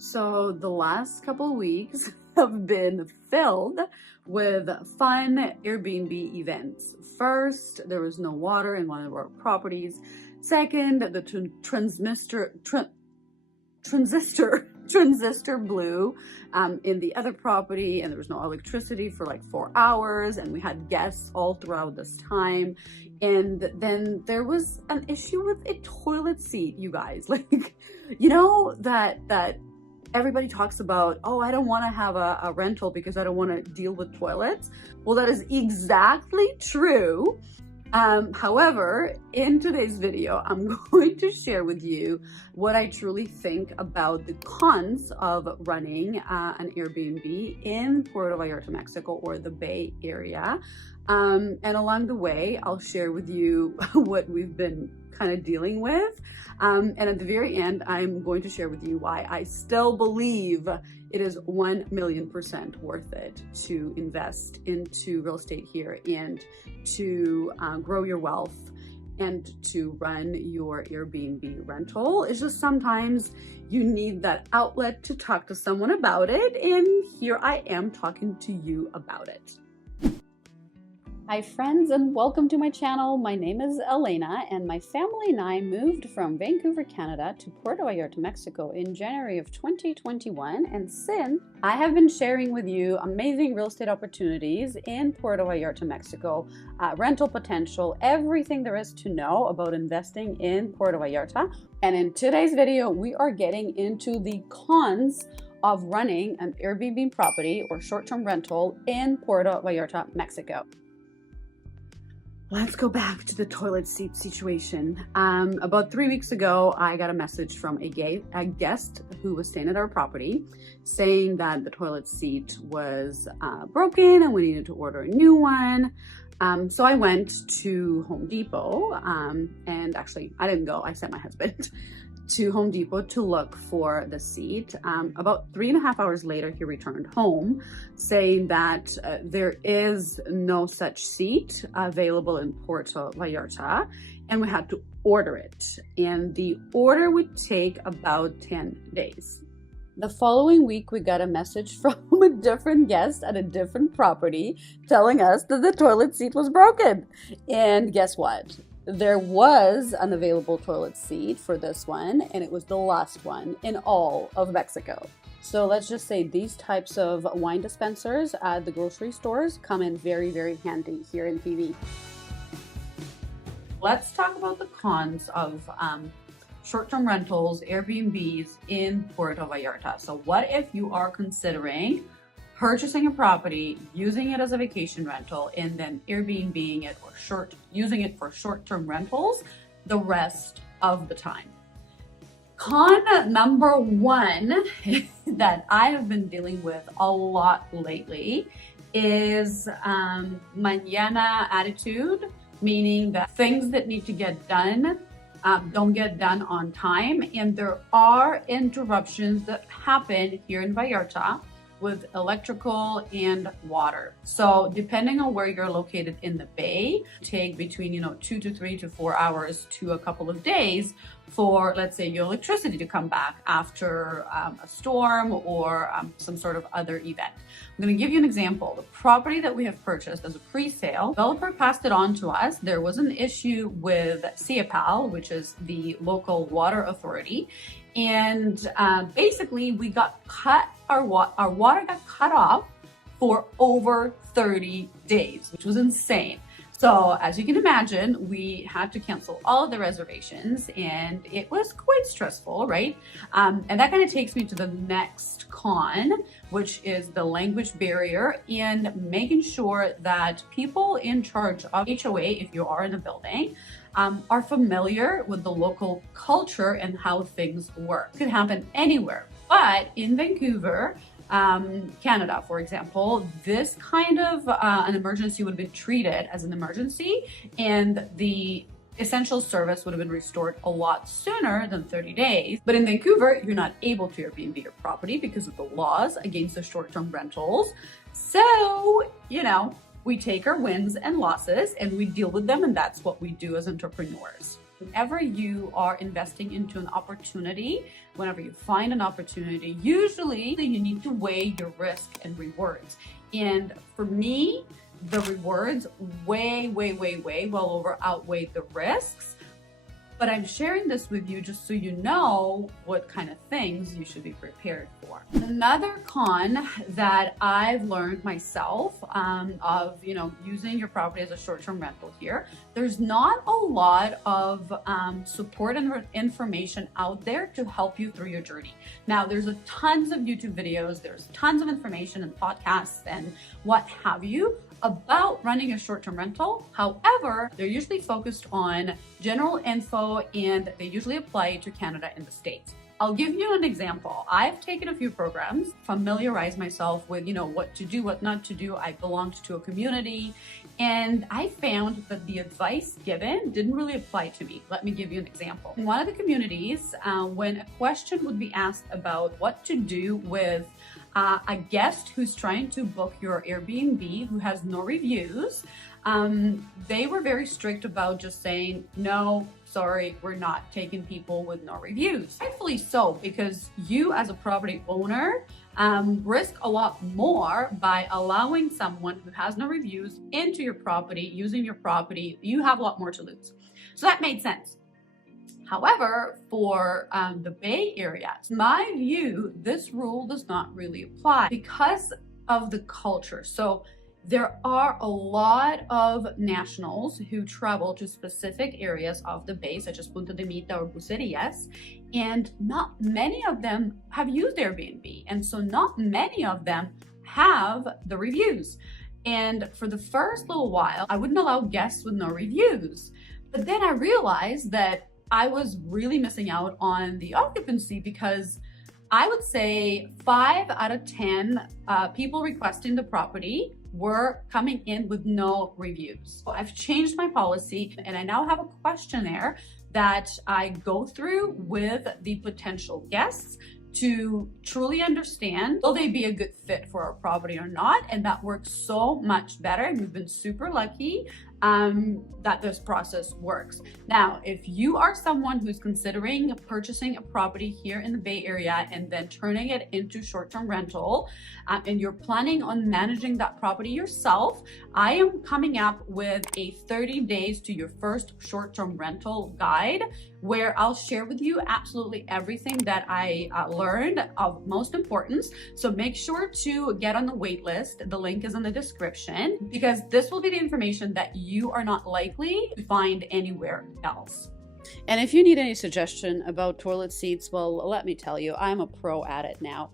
So the last couple of weeks have been filled with fun Airbnb events. First, there was no water in one of our properties. Second, the transistor blew in the other property, and there was no electricity for like 4 hours, and we had guests all throughout this time. And then there was an issue with a toilet seat, you guys. Like, you know that everybody talks about, oh, I don't want to have a rental because I don't want to deal with toilets. Well, that is exactly true. However, in today's video, I'm going to share with you what I truly think about the cons of running an Airbnb in Puerto Vallarta, Mexico, or the Bay Area. And along the way, I'll share with you what we've been kind of dealing with. And at the very end, I'm going to share with you why I still believe it is 1,000,000% worth it to invest into real estate here and to grow your wealth and to run your Airbnb rental. It's just sometimes you need that outlet to talk to someone about it. And here I am talking to you about it. Hi friends, and welcome to my channel. My name is Elena, and my family and I moved from Vancouver, Canada to Puerto Vallarta, Mexico in January of 2021. And since, I have been sharing with you amazing real estate opportunities in Puerto Vallarta, Mexico, rental potential, everything there is to know about investing in Puerto Vallarta. And in today's video, we are getting into the cons of running an Airbnb property or short-term rental in Puerto Vallarta, Mexico. Let's go back to the toilet seat situation. About 3 weeks ago, I got a message from a guest who was staying at our property saying that the toilet seat was broken and we needed to order a new one. So I went to Home Depot, and actually I didn't go, I sent my husband to Home Depot to look for the seat. About 3.5 hours later, he returned home saying that there is no such seat available in Puerto Vallarta, and we had to order it. And the order would take about 10 days. The following week, we got a message from a different guest at a different property telling us that the toilet seat was broken. And guess what? There was an available toilet seat for this one, and it was the last one in all of Mexico. So let's just say these types of wine dispensers at the grocery stores come in very, very handy here in PV. Let's talk about the cons of short-term rentals, Airbnbs in Puerto Vallarta. So what if you are considering purchasing a property, using it as a vacation rental, and then Airbnb-ing it or using it for short-term rentals the rest of the time? Con number one that I have been dealing with a lot lately is mañana attitude, meaning that things that need to get done don't get done on time, and there are interruptions that happen here in Vallarta with electrical and water. So depending on where you're located in the Bay, take between 2 to 3 to 4 hours to a couple of days for, let's say, your electricity to come back after a storm or some sort of other event. I'm going to give you an example. The property that we have purchased as a pre-sale, developer passed it on to us. There was an issue with CIPAL, which is the local water authority. And basically we got our water got cut off for over 30 days, which was insane. So as you can imagine, we had to cancel all of the reservations, and it was quite stressful, right? And that kind of takes me to the next con, which is the language barrier and making sure that people in charge of HOA, if you are in a building, are familiar with the local culture and how things work. It could happen anywhere, but in Vancouver, Canada, for example, this kind of an emergency would have been treated as an emergency, and the essential service would have been restored a lot sooner than 30 days. But in Vancouver, you're not able to Airbnb your property because of the laws against the short-term rentals. So, we take our wins and losses and we deal with them, and that's what we do as entrepreneurs. Whenever you are investing into an opportunity, whenever you find an opportunity, usually you need to weigh your risk and rewards. And for me, the rewards way well outweigh the risks. But I'm sharing this with you just so you know what kind of things you should be prepared for. Another con that I've learned myself of using your property as a short-term rental here, there's not a lot of support and information out there to help you through your journey. Now, there's tons of YouTube videos, there's tons of information and podcasts and what have you about running a short-term rental. However, they're usually focused on general info and they usually apply to Canada and the States. I'll give you an example. I've taken a few programs, familiarized myself with, what to do, what not to do. I belonged to a community and I found that the advice given didn't really apply to me. Let me give you an example. In one of the communities, when a question would be asked about what to do with a guest who's trying to book your Airbnb who has no reviews, they were very strict about just saying, no, sorry, we're not taking people with no reviews. Rightfully so, because you as a property owner risk a lot more by allowing someone who has no reviews into your property, using your property. You have a lot more to lose. So that made sense. However, for the Bay Area, in my view, this rule does not really apply because of the culture. So there are a lot of nationals who travel to specific areas of the Bay, such as Punta de Mita or Bucerías, and not many of them have used Airbnb. And so not many of them have the reviews. And for the first little while, I wouldn't allow guests with no reviews. But then I realized that I was really missing out on the occupancy because I would say 5 out of 10 people requesting the property were coming in with no reviews. So I've changed my policy and I now have a questionnaire that I go through with the potential guests to truly understand, will they be a good fit for our property or not? And that works so much better. And we've been super lucky that this process works. Now, if you are someone who's considering purchasing a property here in the Bay Area and then turning it into short-term rental, and you're planning on managing that property yourself, I am coming up with a 30 days to your first short-term rental guide where I'll share with you absolutely everything that I learned of most importance. So make sure to get on the wait list. The link is in the description because this will be the information that you are not likely to find anywhere else. And if you need any suggestion about toilet seats, well, let me tell you, I'm a pro at it now.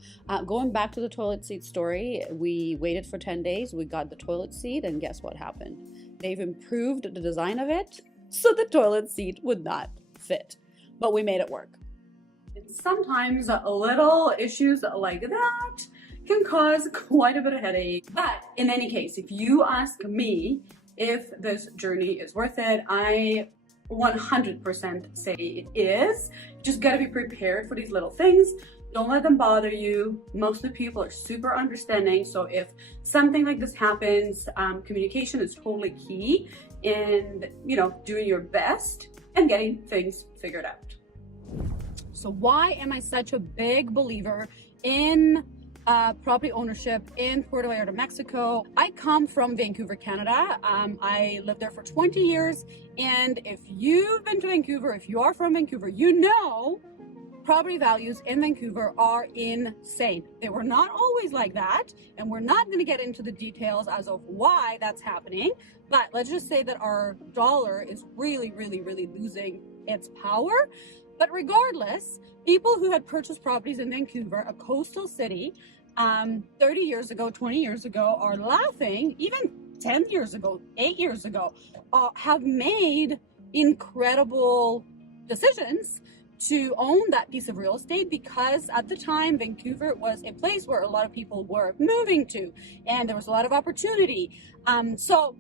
Going back to the toilet seat story, we waited for 10 days, we got the toilet seat, and guess what happened? They've improved the design of it, so the toilet seat would not fit, but we made it work. Sometimes little issues like that can cause quite a bit of headache. But in any case, if you ask me if this journey is worth it, I 100% say it is. You just gotta be prepared for these little things. Don't let them bother you. Most of the people are super understanding. So if something like this happens, communication is totally key in, doing your best and getting things figured out. So why am I such a big believer in property ownership in Puerto Vallarta, Mexico? I come from Vancouver, Canada. I lived there for 20 years. And if you've been to Vancouver, if you are from Vancouver, property values in Vancouver are insane. They were not always like that. And we're not going to get into the details as of why that's happening. But let's just say that our dollar is really losing its power. But regardless, people who had purchased properties in Vancouver, a coastal city, 30 years ago, 20 years ago, are laughing, even 10 years ago, 8 years ago, have made incredible decisions to own that piece of real estate because at the time, Vancouver was a place where a lot of people were moving to and there was a lot of opportunity. So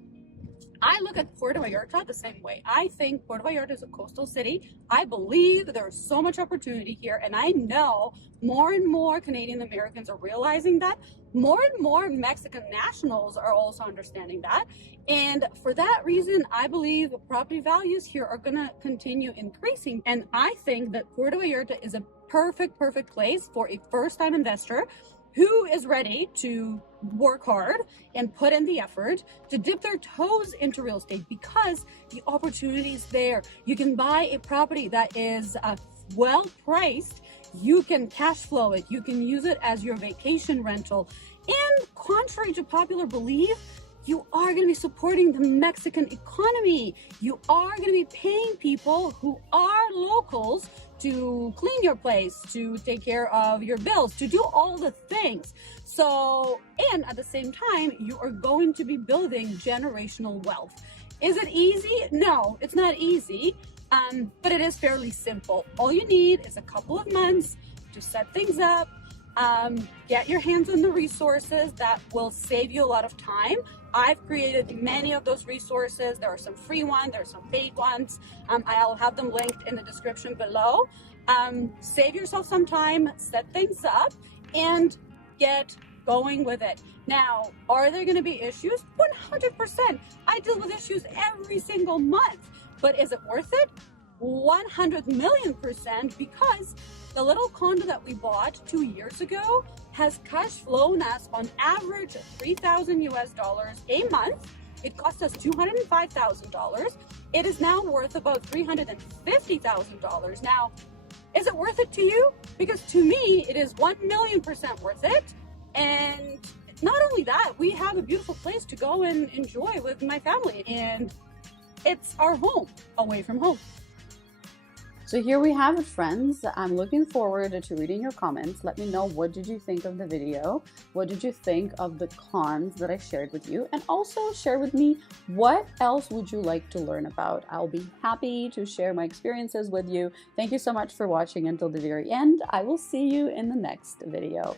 I look at Puerto Vallarta the same way. I think Puerto Vallarta is a coastal city. I believe there's so much opportunity here, and I know more and more Canadian Americans are realizing that. More and more Mexican nationals are also understanding that. And for that reason, I believe property values here are going to continue increasing. And I think that Puerto Vallarta is a perfect place for a first-time investor who is ready to work hard and put in the effort to dip their toes into real estate, because the opportunity is there. You can buy a property that is well priced. You can cash flow it. You can use it as your vacation rental. And contrary to popular belief, you are going to be supporting the Mexican economy. You are going to be paying people who are locals to clean your place, to take care of your bills, to do all the things. So, and at the same time, you are going to be building generational wealth. Is it easy? No, it's not easy, but it is fairly simple. All you need is a couple of months to set things up, get your hands on the resources that will save you a lot of time. I've created many of those resources. There are some free ones, there are some paid ones. I'll have them linked in the description below. Save yourself some time, set things up, and get going with it. Now, are there going to be issues? 100%. I deal with issues every single month, but is it worth it? 100,000,000%, because the little condo that we bought 2 years ago has cash flown us on average $3,000 US a month. It cost us $205,000. It is now worth about $350,000. Now, is it worth it to you? Because to me, it is 1,000,000% worth it. And not only that, we have a beautiful place to go and enjoy with my family. And it's our home away from home. So here we have it, friends. I'm looking forward to reading your comments. Let me know, what did you think of the video? What did you think of the cons that I shared with you? And also share with me, what else would you like to learn about? I'll be happy to share my experiences with you. Thank you so much for watching until the very end. I will see you in the next video.